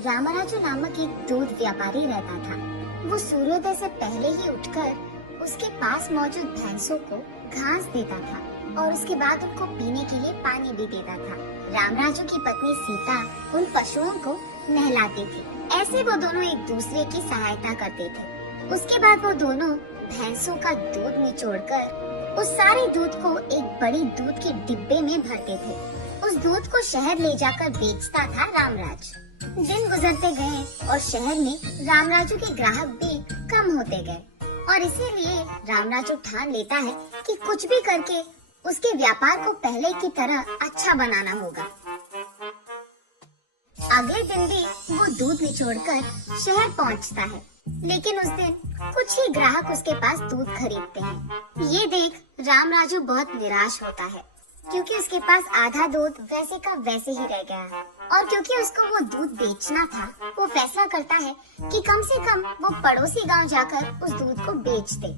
रामराजू नामक एक दूध व्यापारी रहता था। वो सूर्योदय से पहले ही उठकर उसके पास मौजूद भैंसों को घास देता था और उसके बाद उनको पीने के लिए पानी भी देता था। रामराजू की पत्नी सीता उन पशुओं को नहलाती थी। ऐसे वो दोनों एक दूसरे की सहायता करते थे। उसके बाद वो दोनों भैंसों का दूध निचोड़कर उस सारे दूध को एक बड़ी दूध के डिब्बे में भरते थे। उस दूध को शहर ले जाकर बेचता था रामराज। दिन गुजरते गए और शहर में रामराजू के ग्राहक भी कम होते गए और इसीलिए रामराजू ठान लेता है कि कुछ भी करके उसके व्यापार को पहले की तरह अच्छा बनाना होगा। अगले दिन भी वो दूध निचोड़कर शहर पहुंचता है, लेकिन उस दिन कुछ ही ग्राहक उसके पास दूध खरीदते हैं। ये देख रामराजू बहुत निराश होता है, क्योंकि उसके पास आधा दूध वैसे का वैसे ही रह गया है और क्योंकि उसको वो दूध बेचना था, वो फैसला करता है कि कम से कम वो पड़ोसी गांव जाकर उस दूध को बेच दे।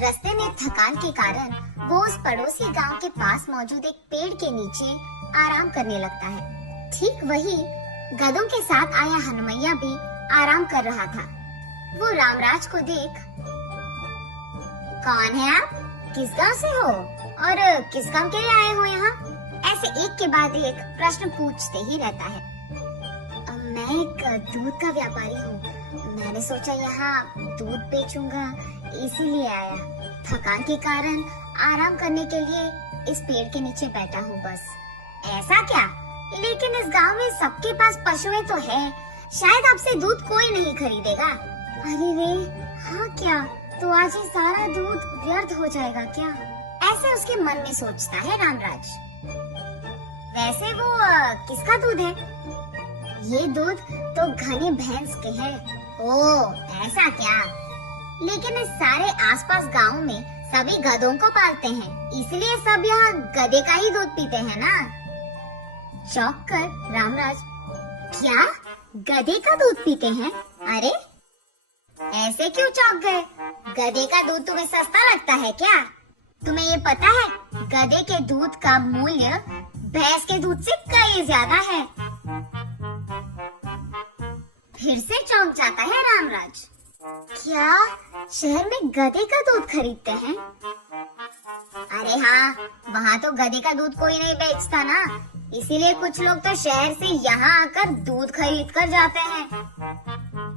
रास्ते में थकान के कारण वो उस पड़ोसी गांव के पास मौजूद एक पेड़ के नीचे आराम करने लगता है। ठीक वही गधों के साथ आया हनुमैया भी आराम कर रहा था। वो रामराज को देख, कौन है आप? किस गांव से हो और किस काम के लिए आए हो यहाँ? ऐसे एक के बाद एक प्रश्न पूछते ही रहता है। मैं एक दूध का व्यापारी हूँ। मैंने सोचा यहाँ दूध बेचूंगा, इसीलिए आया। थकान के कारण आराम करने के लिए इस पेड़ के नीचे बैठा हूँ बस। ऐसा क्या? लेकिन इस गांव में सबके पास पशुएं तो है, शायद आपसे दूध कोई नहीं खरीदेगा। अरे रे, हाँ क्या? तो आज ये सारा दूध व्यर्थ हो जाएगा क्या? ऐसे उसके मन में सोचता है रामराज। वैसे वो किसका दूध है? ये दूध तो घने भैंस के है। ओह, ऐसा क्या? लेकिन इस सारे आसपास गांव में सभी गधों को पालते हैं, इसलिए सब यहाँ गधे का ही दूध पीते हैं ना? चौंक कर रामराज, क्या गधे का दूध पीते हैं? अरे ऐसे क्यों चौंक गए? गधे का दूध तुम्हें सस्ता लगता है क्या? तुम्हें ये पता है गधे के दूध का मूल्य भैंस के दूध से कई ज्यादा है। फिर से चौंक जाता है रामराज। क्या शहर में गधे का दूध खरीदते हैं? अरे हाँ, वहाँ तो गधे का दूध कोई नहीं बेचता ना, इसीलिए कुछ लोग तो शहर से यहाँ आकर दूध खरीद कर जाते हैं।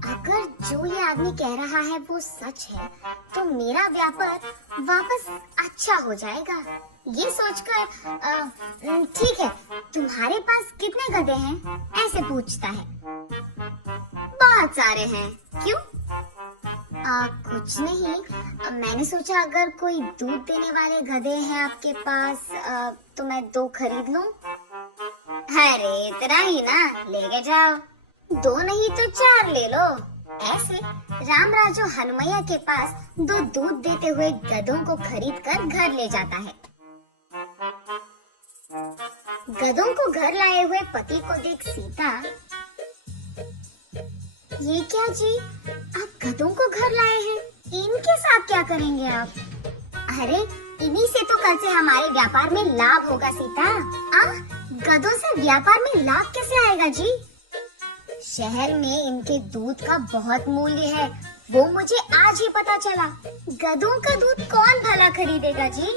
अगर जो ये आदमी कह रहा है वो सच है, तो मेरा व्यापार वापस अच्छा हो जाएगा। ये सोचकर ठीक है, तुम्हारे पास कितने गधे हैं? ऐसे पूछता है। बहुत सारे हैं। क्यों? कुछ नहीं, मैंने सोचा अगर कोई दूध देने वाले गधे हैं आपके पास तो मैं 2 खरीद लूं। अरे इतना ही ना, लेके जाओ। 2 नहीं तो 4 ले लो। ऐसे रामराजू हनुमैया के पास 2 दूध देते हुए गधों को खरीद कर घर ले जाता है। गधों को घर लाए हुए पति को देख सीता, ये क्या जी, आप गधों को घर लाए हैं? इनके साथ क्या करेंगे आप? अरे इन्हीं से तो कल से हमारे व्यापार में लाभ होगा सीता। गधों से व्यापार में लाभ कैसे आएगा जी? शहर में इनके दूध का बहुत मूल्य है, वो मुझे आज ही पता चला। गधों का दूध कौन भला खरीदेगा जी?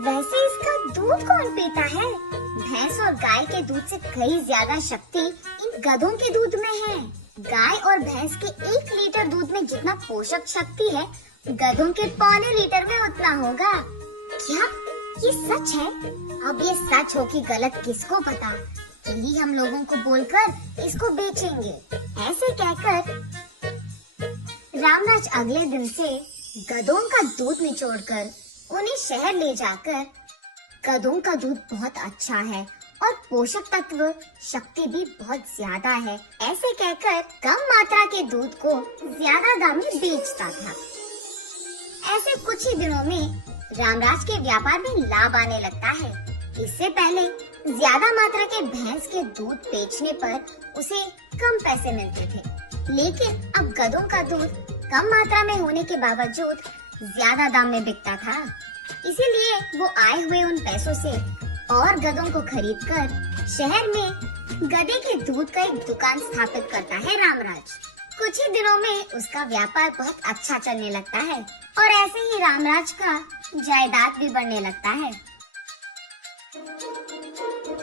वैसे इसका दूध कौन पीता है? भैंस और गाय के दूध से कई ज्यादा शक्ति इन गधों के दूध में है। गाय और भैंस के 1 लीटर दूध में जितना पोषक शक्ति है, गधों के 1.25 लीटर में उतना होगा। क्या ये सच है? अब ये सच हो कि गलत किसको पता, यही हम लोगों को बोलकर इसको बेचेंगे। ऐसे कहकर रामराज अगले दिन से गधों का दूध निचोड़कर उन्हें शहर ले जाकर, गधों का दूध बहुत अच्छा है और पोषक तत्व शक्ति भी बहुत ज्यादा है, ऐसे कहकर कम मात्रा के दूध को ज्यादा दाम में बेचता था। ऐसे कुछ ही दिनों में रामराज के व्यापार में लाभ आने लगता है। इससे पहले ज्यादा मात्रा के भैंस के दूध बेचने पर उसे कम पैसे मिलते थे, लेकिन अब गधों का दूध कम मात्रा में होने के बावजूद ज्यादा दाम में बिकता था। इसीलिए वो आए हुए उन पैसों से और गधों को खरीदकर शहर में गधे के दूध का एक दुकान स्थापित करता है रामराज। कुछ ही दिनों में उसका व्यापार बहुत अच्छा चलने लगता है और ऐसे ही रामराज का जायदाद भी बढ़ने लगता है।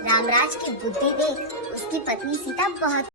रामराज की बुद्धि देख उसकी पत्नी सीता बहुत